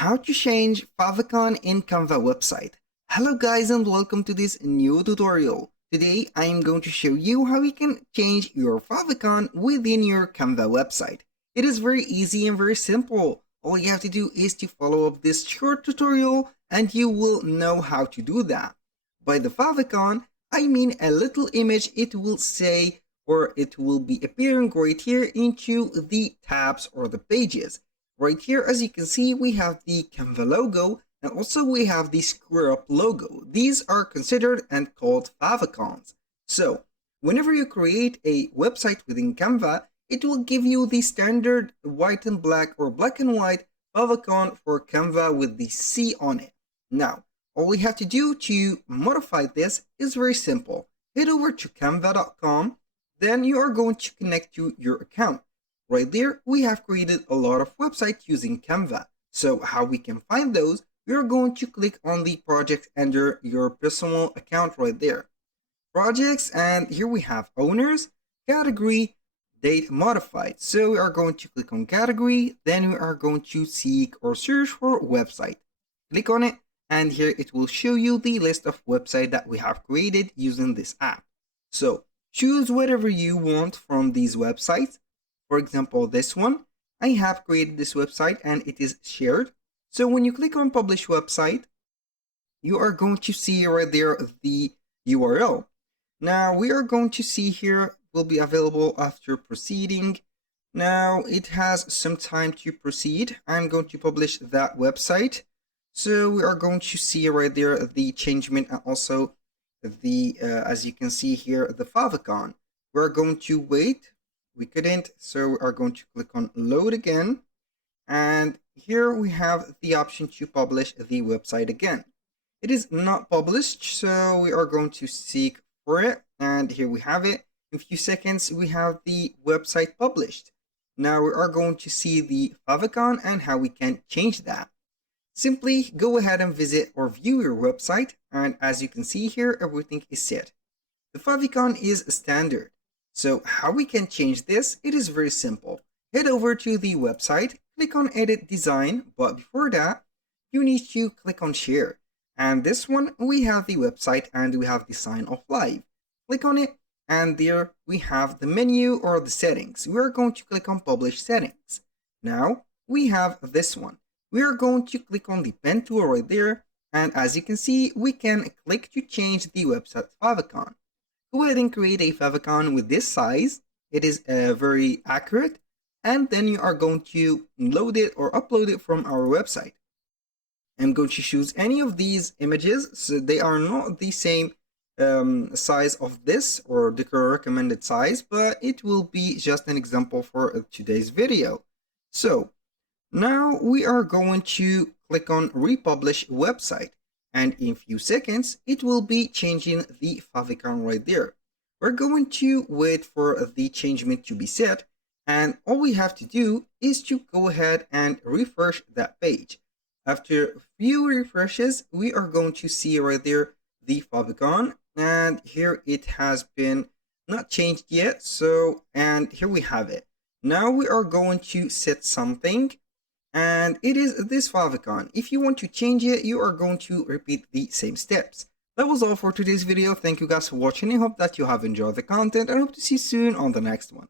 How to change Favicon in Canva website. Hello guys and welcome to this new tutorial. Today I am going to show you how you can change your Favicon within your Canva website. It is very easy and very simple. All you have to do is to follow up this short tutorial and you will know how to do that. By the Favicon, I mean a little image. It will say, or it will be appearing right here into the tabs or the pages. Right here, as you can see, we have the Canva logo and also we have the square up logo. These are considered and called favicons. So whenever you create a website within Canva, it will give you the standard white and black or black and white favicon for Canva with the C on it. Now, all we have to do to modify this is very simple. Head over to canva.com, then you are going to connect to your account. Right there, we have created a lot of websites using Canva. So how we can find those, we are going to click on the project under your personal account right there. Projects, and here we have owners, category, date modified. So we are going to click on category, then we are going to seek or search for website. Click on it, and here it will show you the list of websites that we have created using this app. So choose whatever you want from these websites. For example, this one, I have created this website and it is shared. So when you click on publish website, you are going to see right there the URL. Now we are going to see here will be available after proceeding. Now it has some time to proceed. I'm going to publish that website. So we are going to see right there the changement and also the, as you can see here, the favicon. We're going to wait. We couldn't, so we are going to click on load again, and here we have the option to publish the website again. It is not published, so we are going to seek for it, and here we have it. In a few seconds we have the website published. Now we are going to see the favicon and how we can change that. Simply go ahead and visit or view your website, and as you can see here, everything is set. The favicon is standard. So how we can change this? It is very simple. Head over to the website, click on edit design, but before that, you need to click on share. And this one, we have the website and we have the sign off live. Click on it, and there we have the menu or the settings. We are going to click on publish settings. Now we have this one. We are going to click on the pen tool right there. And as you can see, we can click to change the website favicon. Go ahead and create a favicon with this size. It is very accurate, and then you are going to load it or upload it from our website. I'm going to choose any of these images, so they are not the same size of this or the recommended size, but it will be just an example for today's video. So now we are going to click on republish website. And in a few seconds, it will be changing the favicon right there. We're going to wait for the changement to be set. And all we have to do is to go ahead and refresh that page. After a few refreshes, we are going to see right there the favicon. And here it has been not changed yet. So, and here we have it. Now we are going to set something. And it is this favicon. If you want to change it, you are going to repeat the same steps. That was all for today's video. Thank you guys for watching. I hope that you have enjoyed the content and hope to see you soon on the next one.